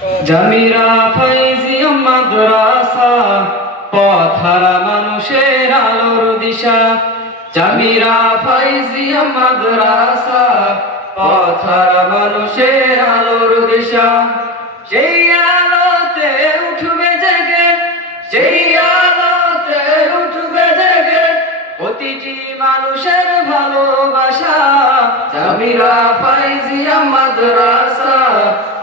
জামিরা ফাইজিয়া মাদ্রাসা, পথারা মানুষের আলোর দিশা। জামিরা ফাইজিয়া মাদ্রাসা, পথারা মানুষের আলোর দিশা। সেই আলোতে উঠবে জেগে সেই আলোতে উঠবে জেগে, প্রতিটি মানুষের ভালোবাসা। জামিরা ফাইজিয়া মাদ্রাসা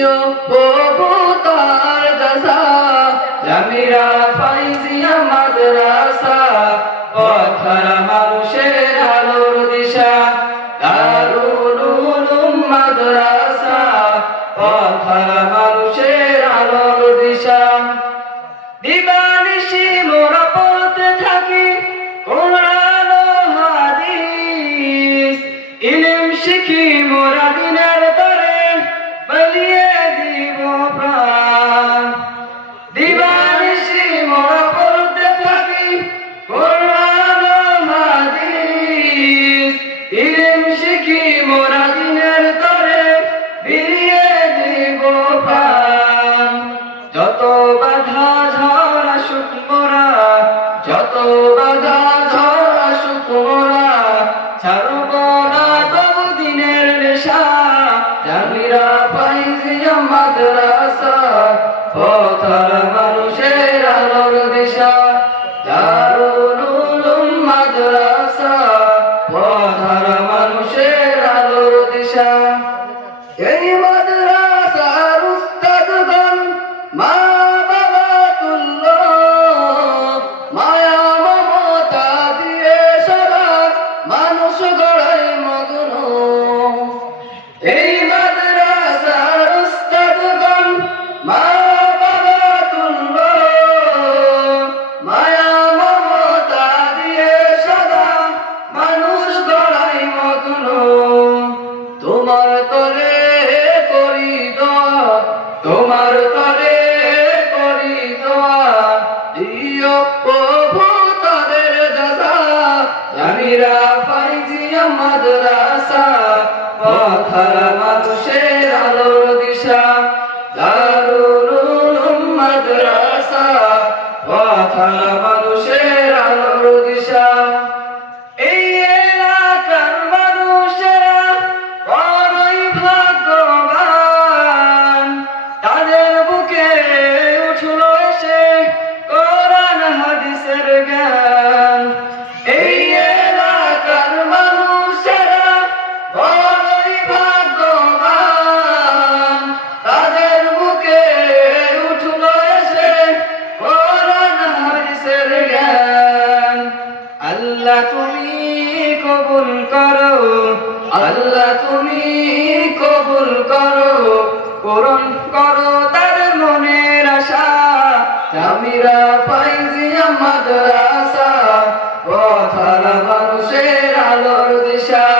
দিও প্রভু তার দশা জামিরা ফাইজিয়া মাদ্রাসা পথারা মানুষের আলোর দিশা। দারুল উলুম মাদ্রাসা। পথারা মানুষের আলোর দিশা। এই মাদ্রাসার তোমার তরে করি দোয়া দিও প্রভু তাদের দাদা। জামিরা ফাইজিয়া মাদ্রাসা, পথারা মানুষের আলোর দিশা। দারুল মাদ্রাসা, পথারা মানুষের আলোর দিশা। কবুল করো। আল্লাহ, তুমি কবুল করো, পূরণ করো তার মনের আশা। জামিরা পাইজি মাদ্রাসা পথারা মানুষের আলোর দিশা।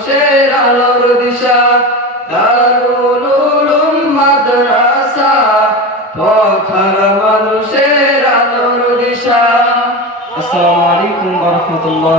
মানুষের আলোর দিশা দারুল উলুম মাদ্রাসা পথারা মানুষের আলোর দিশা। আসসালামু আলাইকুম ওয়া রাহমাতুল্লাহ।